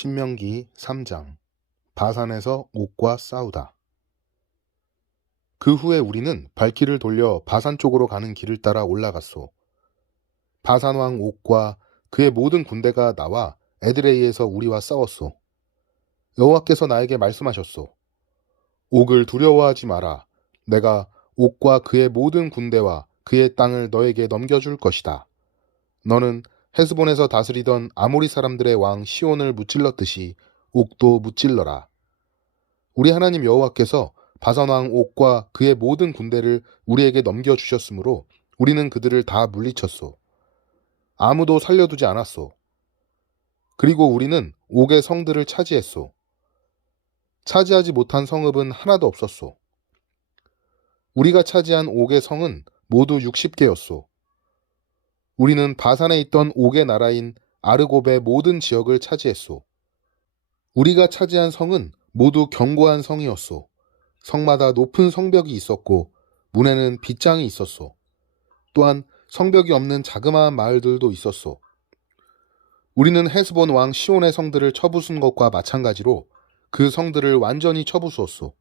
신명기 3장 바산에서 옥과 싸우다. 그 후에 우리는 발길을 돌려 바산 쪽으로 가는 길을 따라 올라갔소. 바산 왕 옥과 그의 모든 군대가 나와 에드레이에서 우리와 싸웠소. 여호와께서 나에게 말씀하셨소. 옥을 두려워하지 마라. 내가 옥과 그의 모든 군대와 그의 땅을 너에게 넘겨줄 것이다. 너는 헤스본에서 다스리던 아모리 사람들의 왕 시온을 무찔렀듯이 옥도 무찔러라. 우리 하나님 여호와께서 바산 왕 옥과 그의 모든 군대를 우리에게 넘겨주셨으므로 우리는 그들을 다 물리쳤소. 아무도 살려두지 않았소. 그리고 우리는 옥의 성들을 차지했소. 차지하지 못한 성읍은 하나도 없었소. 우리가 차지한 옥의 성은 모두 60개였소. 우리는 바산에 있던 옥의 나라인 아르곱의 모든 지역을 차지했소. 우리가 차지한 성은 모두 견고한 성이었소. 성마다 높은 성벽이 있었고 문에는 빗장이 있었소. 또한 성벽이 없는 자그마한 마을들도 있었소. 우리는 헤스본 왕 시온의 성들을 쳐부순 것과 마찬가지로 그 성들을 완전히 쳐부수었소.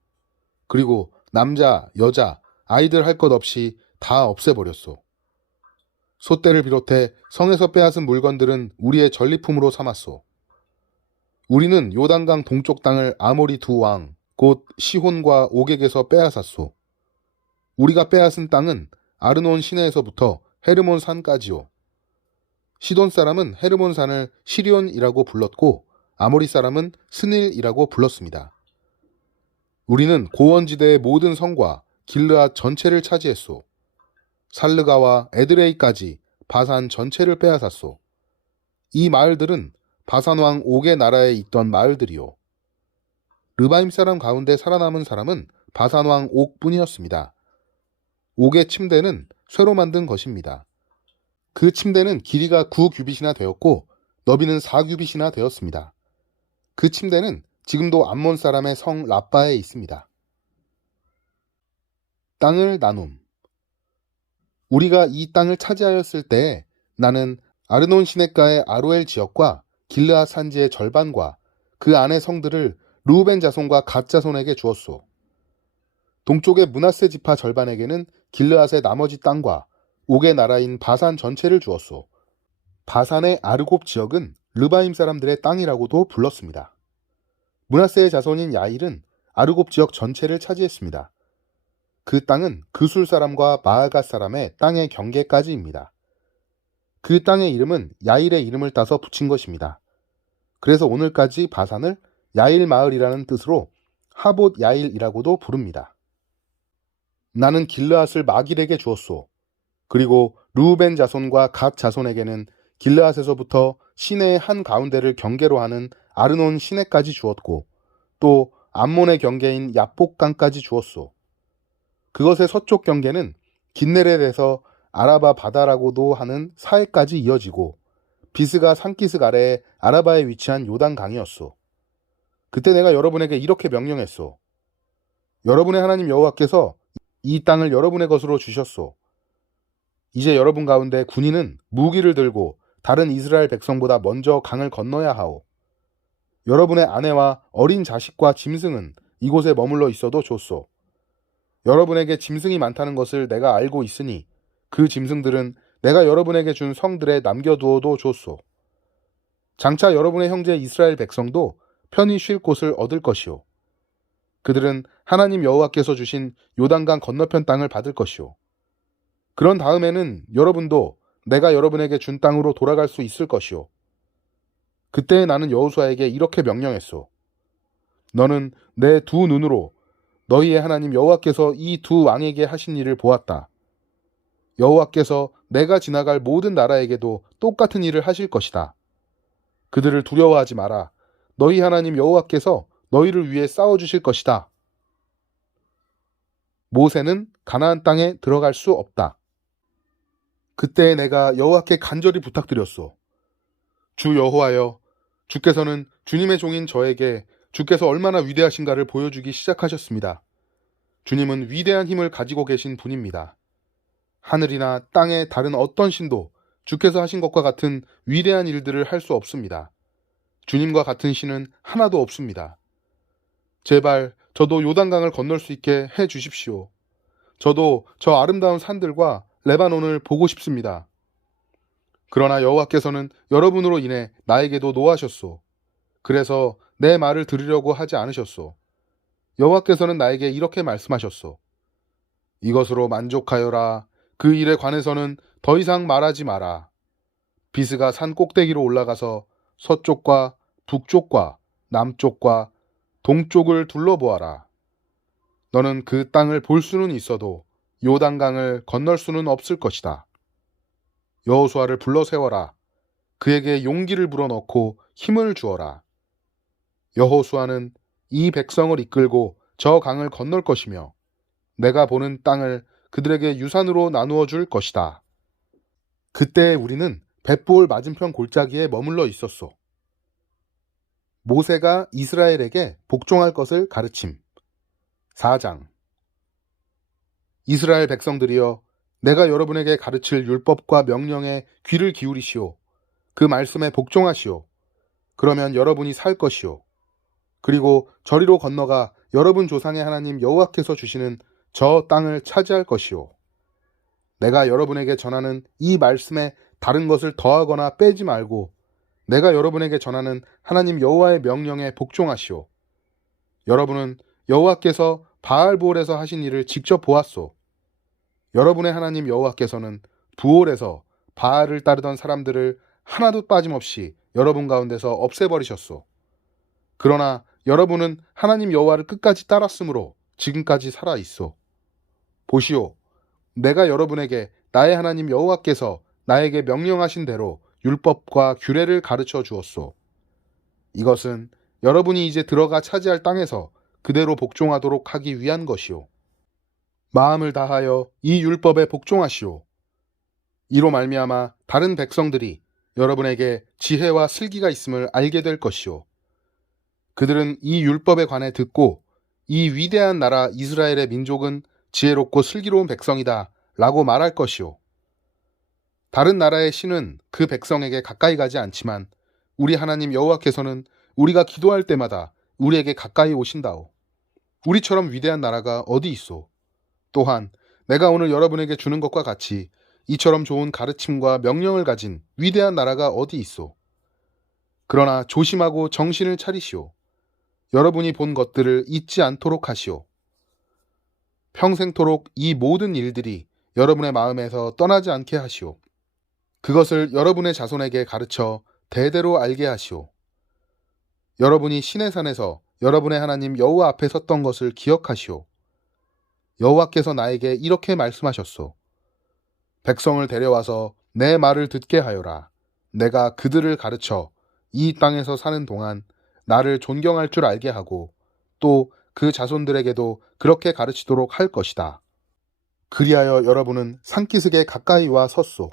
그리고 남자, 여자, 아이들 할 것 없이 다 없애버렸소. 소떼를 비롯해 성에서 빼앗은 물건들은 우리의 전리품으로 삼았소. 우리는 요단강 동쪽 땅을 아모리 두 왕, 곧 시혼과 옥에게서 빼앗았소. 우리가 빼앗은 땅은 아르논 시내에서부터 헤르몬 산까지요. 시돈 사람은 헤르몬 산을 시리온이라고 불렀고 아모리 사람은 스닐이라고 불렀습니다. 우리는 고원지대의 모든 성과 길르앗 전체를 차지했소. 살르가와 에드레이까지 바산 전체를 빼앗았소. 이 마을들은 바산 왕 옥의 나라에 있던 마을들이요. 르바임 사람 가운데 살아남은 사람은 바산 왕 옥뿐이었습니다. 옥의 침대는 쇠로 만든 것입니다. 그 침대는 길이가 9규빗이나 되었고 너비는 4규빗이나 되었습니다. 그 침대는 지금도 암몬 사람의 성 라빠에 있습니다. 땅을 나눔. 우리가 이 땅을 차지하였을 때 나는 아르논 시냇가의 아로엘 지역과 길르앗 산지의 절반과 그 안의 성들을 르우벤 자손과 갓 자손에게 주었소. 동쪽의 므낫세 지파 절반에게는 길르앗의 나머지 땅과 옥의 나라인 바산 전체를 주었소. 바산의 아르곱 지역은 르바임 사람들의 땅이라고도 불렀습니다. 므낫세의 자손인 야일은 아르곱 지역 전체를 차지했습니다. 그 땅은 그술 사람과 마아갓 사람의 땅의 경계까지입니다. 그 땅의 이름은 야일의 이름을 따서 붙인 것입니다. 그래서 오늘까지 바산을 야일 마을이라는 뜻으로 하봇 야일이라고도 부릅니다. 나는 길르앗을 마길에게 주었소. 그리고 르우벤 자손과 갓 자손에게는 길르앗에서부터 시내의 한 가운데를 경계로 하는 아르논 시내까지 주었고 또 암몬의 경계인 야복강까지 주었소. 그것의 서쪽 경계는 긴네렛에서 아라바 바다라고도 하는 사해까지 이어지고 비스가 산기슭 아래에 아라바에 위치한 요단강이었소. 그때 내가 여러분에게 이렇게 명령했소. 여러분의 하나님 여호와께서 이 땅을 여러분의 것으로 주셨소. 이제 여러분 가운데 군인은 무기를 들고 다른 이스라엘 백성보다 먼저 강을 건너야 하오. 여러분의 아내와 어린 자식과 짐승은 이곳에 머물러 있어도 좋소. 여러분에게 짐승이 많다는 것을 내가 알고 있으니 그 짐승들은 내가 여러분에게 준 성들에 남겨두어도 좋소. 장차 여러분의 형제 이스라엘 백성도 편히 쉴 곳을 얻을 것이오. 그들은 하나님 여호와께서 주신 요단강 건너편 땅을 받을 것이오. 그런 다음에는 여러분도 내가 여러분에게 준 땅으로 돌아갈 수 있을 것이오. 그때 나는 여호수아에게 이렇게 명령했소. 너는 내 두 눈으로 너희의 하나님 여호와께서 이 두 왕에게 하신 일을 보았다. 여호와께서 내가 지나갈 모든 나라에게도 똑같은 일을 하실 것이다. 그들을 두려워하지 마라. 너희 하나님 여호와께서 너희를 위해 싸워주실 것이다. 모세는 가나안 땅에 들어갈 수 없다. 그때 내가 여호와께 간절히 부탁드렸소. 주 여호와여, 주께서는 주님의 종인 저에게 주께서 얼마나 위대하신가를 보여주기 시작하셨습니다. 주님은 위대한 힘을 가지고 계신 분입니다. 하늘이나 땅의 다른 어떤 신도 주께서 하신 것과 같은 위대한 일들을 할 수 없습니다. 주님과 같은 신은 하나도 없습니다. 제발 저도 요단강을 건널 수 있게 해 주십시오. 저도 저 아름다운 산들과 레바논을 보고 싶습니다. 그러나 여호와께서는 여러분으로 인해 나에게도 노하셨소. 그래서 내 말을 들으려고 하지 않으셨소. 여호와께서는 나에게 이렇게 말씀하셨소. 이것으로 만족하여라. 그 일에 관해서는 더 이상 말하지 마라. 비스가 산 꼭대기로 올라가서 서쪽과 북쪽과 남쪽과 동쪽을 둘러보아라. 너는 그 땅을 볼 수는 있어도 요단강을 건널 수는 없을 것이다. 여호수아를 불러 세워라. 그에게 용기를 불어넣고 힘을 주어라. 여호수아는 이 백성을 이끌고 저 강을 건널 것이며 내가 보는 땅을 그들에게 유산으로 나누어 줄 것이다. 그때 우리는 벳볼 맞은편 골짜기에 머물러 있었소. 모세가 이스라엘에게 복종할 것을 가르침. 4장. 이스라엘 백성들이여, 내가 여러분에게 가르칠 율법과 명령에 귀를 기울이시오. 그 말씀에 복종하시오. 그러면 여러분이 살 것이오. 그리고 저리로 건너가 여러분 조상의 하나님 여호와께서 주시는 저 땅을 차지할 것이오. 내가 여러분에게 전하는 이 말씀에 다른 것을 더하거나 빼지 말고 내가 여러분에게 전하는 하나님 여호와의 명령에 복종하시오. 여러분은 여호와께서 바알보올에서 하신 일을 직접 보았소. 여러분의 하나님 여호와께서는 부올에서 바알을 따르던 사람들을 하나도 빠짐없이 여러분 가운데서 없애버리셨소. 그러나 여러분은 하나님 여호와를 끝까지 따랐으므로 지금까지 살아있소. 보시오, 내가 여러분에게 나의 하나님 여호와께서 나에게 명령하신 대로 율법과 규례를 가르쳐 주었소. 이것은 여러분이 이제 들어가 차지할 땅에서 그대로 복종하도록 하기 위한 것이오. 마음을 다하여 이 율법에 복종하시오. 이로 말미암아 다른 백성들이 여러분에게 지혜와 슬기가 있음을 알게 될 것이오. 그들은 이 율법에 관해 듣고 이 위대한 나라 이스라엘의 민족은 지혜롭고 슬기로운 백성이다 라고 말할 것이오. 다른 나라의 신은 그 백성에게 가까이 가지 않지만 우리 하나님 여호와께서는 우리가 기도할 때마다 우리에게 가까이 오신다오. 우리처럼 위대한 나라가 어디 있소. 또한 내가 오늘 여러분에게 주는 것과 같이 이처럼 좋은 가르침과 명령을 가진 위대한 나라가 어디 있소. 그러나 조심하고 정신을 차리시오. 여러분이 본 것들을 잊지 않도록 하시오. 평생토록 이 모든 일들이 여러분의 마음에서 떠나지 않게 하시오. 그것을 여러분의 자손에게 가르쳐 대대로 알게 하시오. 여러분이 시내산에서 여러분의 하나님 여호와 앞에 섰던 것을 기억하시오. 여호와께서 나에게 이렇게 말씀하셨소. 백성을 데려와서 내 말을 듣게 하여라. 내가 그들을 가르쳐 이 땅에서 사는 동안 나를 존경할 줄 알게 하고 또 그 자손들에게도 그렇게 가르치도록 할 것이다. 그리하여 여러분은 산기슭에 가까이 와 섰소.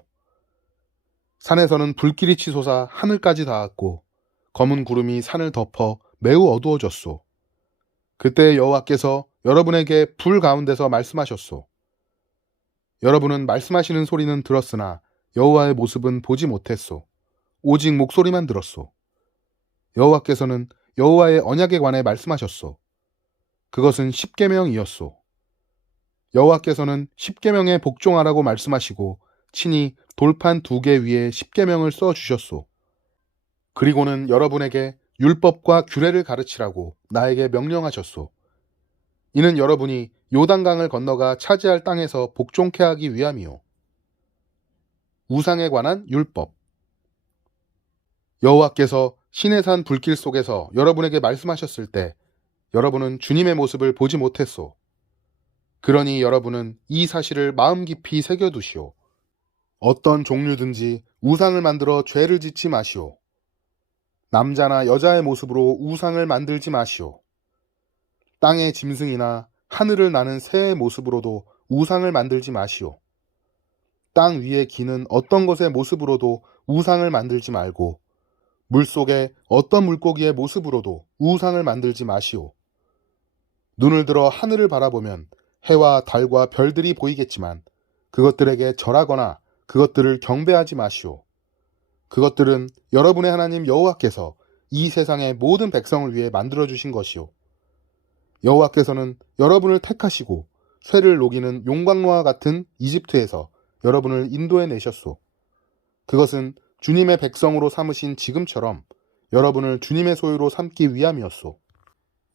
산에서는 불길이 치솟아 하늘까지 닿았고 검은 구름이 산을 덮어 매우 어두워졌소. 그때 여호와께서 여러분에게 불 가운데서 말씀하셨소. 여러분은 말씀하시는 소리는 들었으나 여호와의 모습은 보지 못했소. 오직 목소리만 들었소. 여호와께서는 여호와의 언약에 관해 말씀하셨소. 그것은 십계명이었소. 여호와께서는 십계명에 복종하라고 말씀하시고 친히 돌판 2개 위에 십계명을 써주셨소. 그리고는 여러분에게 율법과 규례를 가르치라고 나에게 명령하셨소. 이는 여러분이 요단강을 건너가 차지할 땅에서 복종케 하기 위함이요. 우상에 관한 율법. 여호와께서 시내산 불길 속에서 여러분에게 말씀하셨을 때 여러분은 주님의 모습을 보지 못했소. 그러니 여러분은 이 사실을 마음 깊이 새겨두시오. 어떤 종류든지 우상을 만들어 죄를 짓지 마시오. 남자나 여자의 모습으로 우상을 만들지 마시오. 땅의 짐승이나 하늘을 나는 새의 모습으로도 우상을 만들지 마시오. 땅 위에 기는 어떤 것의 모습으로도 우상을 만들지 말고 물속에 어떤 물고기의 모습으로도 우상을 만들지 마시오. 눈을 들어 하늘을 바라보면 해와 달과 별들이 보이겠지만 그것들에게 절하거나 그것들을 경배하지 마시오. 그것들은 여러분의 하나님 여호와께서 이 세상의 모든 백성을 위해 만들어 주신 것이요. 여호와께서는 여러분을 택하시고 쇠를 녹이는 용광로와 같은 이집트에서 여러분을 인도해 내셨소. 그것은 주님의 백성으로 삼으신 지금처럼 여러분을 주님의 소유로 삼기 위함이었소.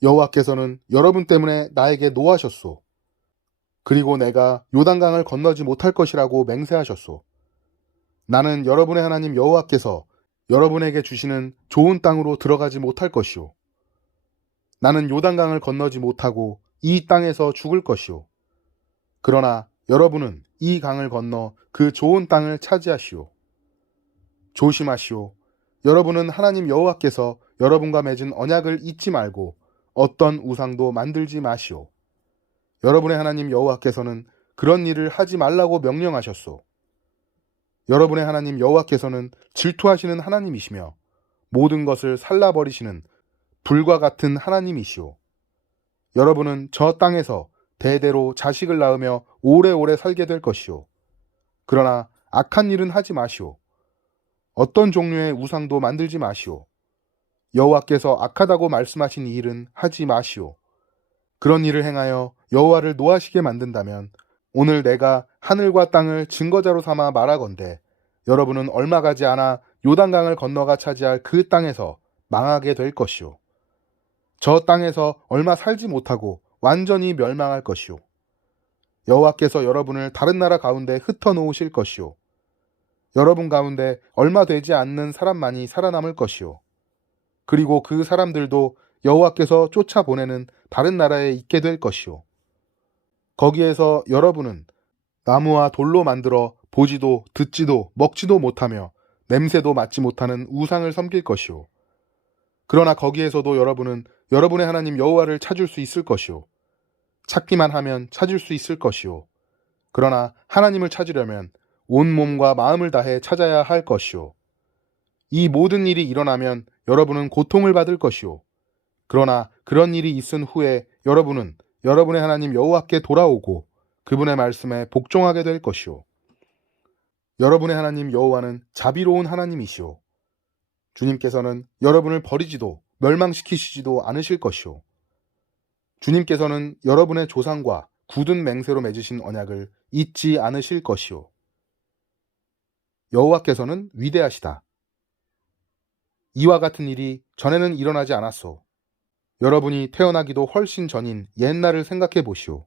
여호와께서는 여러분 때문에 나에게 노하셨소. 그리고 내가 요단강을 건너지 못할 것이라고 맹세하셨소. 나는 여러분의 하나님 여호와께서 여러분에게 주시는 좋은 땅으로 들어가지 못할 것이요. 나는 요단강을 건너지 못하고 이 땅에서 죽을 것이요. 그러나 여러분은 이 강을 건너 그 좋은 땅을 차지하시오. 조심하시오. 여러분은 하나님 여호와께서 여러분과 맺은 언약을 잊지 말고 어떤 우상도 만들지 마시오. 여러분의 하나님 여호와께서는 그런 일을 하지 말라고 명령하셨소. 여러분의 하나님 여호와께서는 질투하시는 하나님이시며 모든 것을 살라버리시는 불과 같은 하나님이시오. 여러분은 저 땅에서 대대로 자식을 낳으며 오래오래 살게 될 것이오. 그러나 악한 일은 하지 마시오. 어떤 종류의 우상도 만들지 마시오. 여호와께서 악하다고 말씀하신 이 일은 하지 마시오. 그런 일을 행하여 여호와를 노하시게 만든다면 오늘 내가 하늘과 땅을 증거자로 삼아 말하건대 여러분은 얼마 가지 않아 요단강을 건너가 차지할 그 땅에서 망하게 될 것이오. 저 땅에서 얼마 살지 못하고 완전히 멸망할 것이오. 여호와께서 여러분을 다른 나라 가운데 흩어놓으실 것이오. 여러분 가운데 얼마 되지 않는 사람만이 살아남을 것이오. 그리고 그 사람들도 여호와께서 쫓아보내는 다른 나라에 있게 될 것이오. 거기에서 여러분은 나무와 돌로 만들어 보지도 듣지도 먹지도 못하며 냄새도 맡지 못하는 우상을 섬길 것이오. 그러나 거기에서도 여러분은 여러분의 하나님 여호와를 찾을 수 있을 것이오. 찾기만 하면 찾을 수 있을 것이오. 그러나 하나님을 찾으려면 온 몸과 마음을 다해 찾아야 할 것이오. 이 모든 일이 일어나면 여러분은 고통을 받을 것이오. 그러나 그런 일이 있은 후에 여러분은 여러분의 하나님 여호와께 돌아오고 그분의 말씀에 복종하게 될 것이오. 여러분의 하나님 여호와는 자비로운 하나님이시오. 주님께서는 여러분을 버리지도 멸망시키시지도 않으실 것이오. 주님께서는 여러분의 조상과 굳은 맹세로 맺으신 언약을 잊지 않으실 것이오. 여호와께서는 위대하시다. 이와 같은 일이 전에는 일어나지 않았소. 여러분이 태어나기도 훨씬 전인 옛날을 생각해 보시오.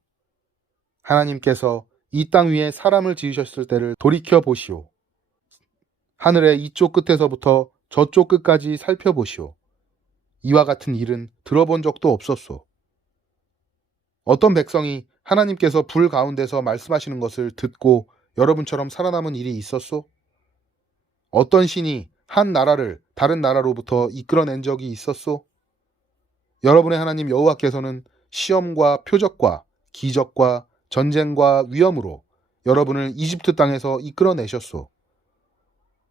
하나님께서 이 땅 위에 사람을 지으셨을 때를 돌이켜 보시오. 하늘의 이쪽 끝에서부터 저쪽 끝까지 살펴보시오. 이와 같은 일은 들어본 적도 없었소. 어떤 백성이 하나님께서 불 가운데서 말씀하시는 것을 듣고 여러분처럼 살아남은 일이 있었소? 어떤 신이 한 나라를 다른 나라로부터 이끌어낸 적이 있었소? 여러분의 하나님 여호와께서는 시험과 표적과 기적과 전쟁과 위험으로 여러분을 이집트 땅에서 이끌어내셨소.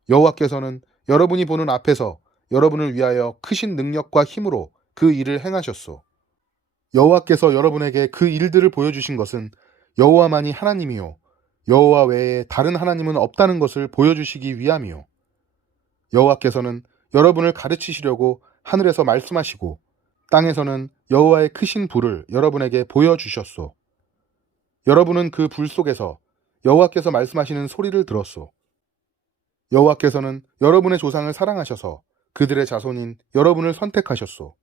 여호와께서는 여러분이 보는 앞에서 여러분을 위하여 크신 능력과 힘으로 그 일을 행하셨소. 여호와께서 여러분에게 그 일들을 보여주신 것은 여호와만이 하나님이요 여호와 외에 다른 하나님은 없다는 것을 보여주시기 위함이요. 여호와께서는 여러분을 가르치시려고 하늘에서 말씀하시고 땅에서는 여호와의 크신 불을 여러분에게 보여주셨소. 여러분은 그 불 속에서 여호와께서 말씀하시는 소리를 들었소. 여호와께서는 여러분의 조상을 사랑하셔서 그들의 자손인 여러분을 선택하셨소.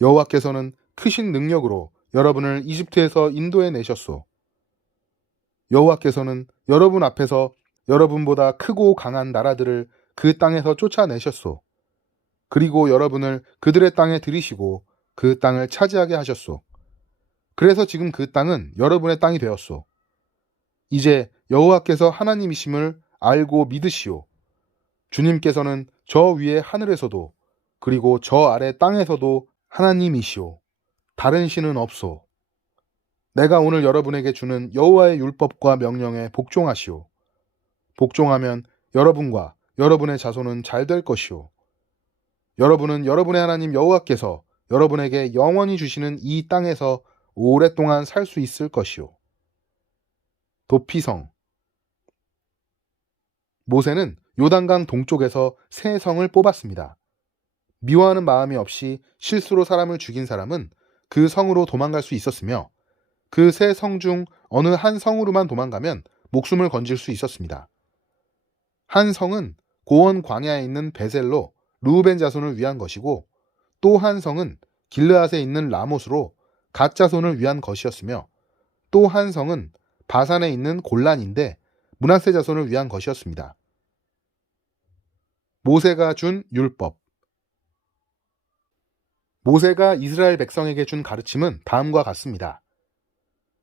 여호와께서는 크신 능력으로 여러분을 이집트에서 인도해 내셨소. 여호와께서는 여러분 앞에서 여러분보다 크고 강한 나라들을 그 땅에서 쫓아내셨소. 그리고 여러분을 그들의 땅에 들이시고 그 땅을 차지하게 하셨소. 그래서 지금 그 땅은 여러분의 땅이 되었소. 이제 여호와께서 하나님이심을 알고 믿으시오. 주님께서는 저 위에 하늘에서도 그리고 저 아래 땅에서도 하나님이시오. 다른 신은 없소. 내가 오늘 여러분에게 주는 여호와의 율법과 명령에 복종하시오. 복종하면 여러분과 여러분의 자손은 잘 될 것이오. 여러분은 여러분의 하나님 여호와께서 여러분에게 영원히 주시는 이 땅에서 오랫동안 살 수 있을 것이오. 도피성. 모세는 요단강 동쪽에서 세 성을 뽑았습니다. 미워하는 마음이 없이 실수로 사람을 죽인 사람은 그 성으로 도망갈 수 있었으며 그 세 성 중 어느 한 성으로만 도망가면 목숨을 건질 수 있었습니다. 한 성은 고원 광야에 있는 베셀로 르우벤 자손을 위한 것이고 또 한 성은 길르앗에 있는 라못으로 갓 자손을 위한 것이었으며 또 한 성은 바산에 있는 골란인데 므낫세 자손을 위한 것이었습니다. 모세가 준 율법. 모세가 이스라엘 백성에게 준 가르침은 다음과 같습니다.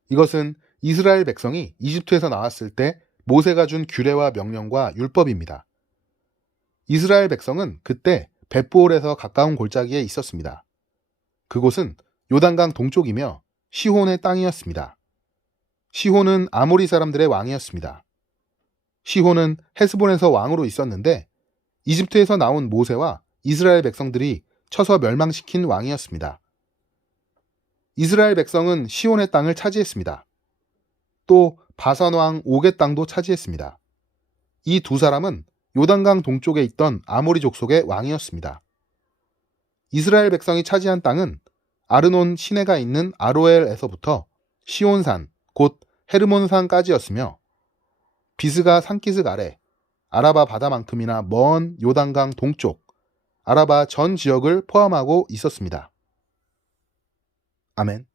이것은 이스라엘 백성이 이집트에서 나왔을 때 모세가 준 규례와 명령과 율법입니다. 이스라엘 백성은 그때 벳보올에서 가까운 골짜기에 있었습니다. 그곳은 요단강 동쪽이며 시혼의 땅이었습니다. 시혼은 아모리 사람들의 왕이었습니다. 시혼은 헤스본에서 왕으로 있었는데 이집트에서 나온 모세와 이스라엘 백성들이 쳐서 멸망시킨 왕이었습니다. 이스라엘 백성은 시혼의 땅을 차지했습니다. 또 바산 왕 옥의 땅도 차지했습니다. 이 두 사람은 요단강 동쪽에 있던 아모리 족속의 왕이었습니다. 이스라엘 백성이 차지한 땅은 아르논 시내가 있는 아로엘에서부터 시온산, 곧 헤르몬산까지였으며 비스가 산기슭 아래 아라바 바다만큼이나 먼 요단강 동쪽, 아라바 전 지역을 포함하고 있었습니다. 아멘.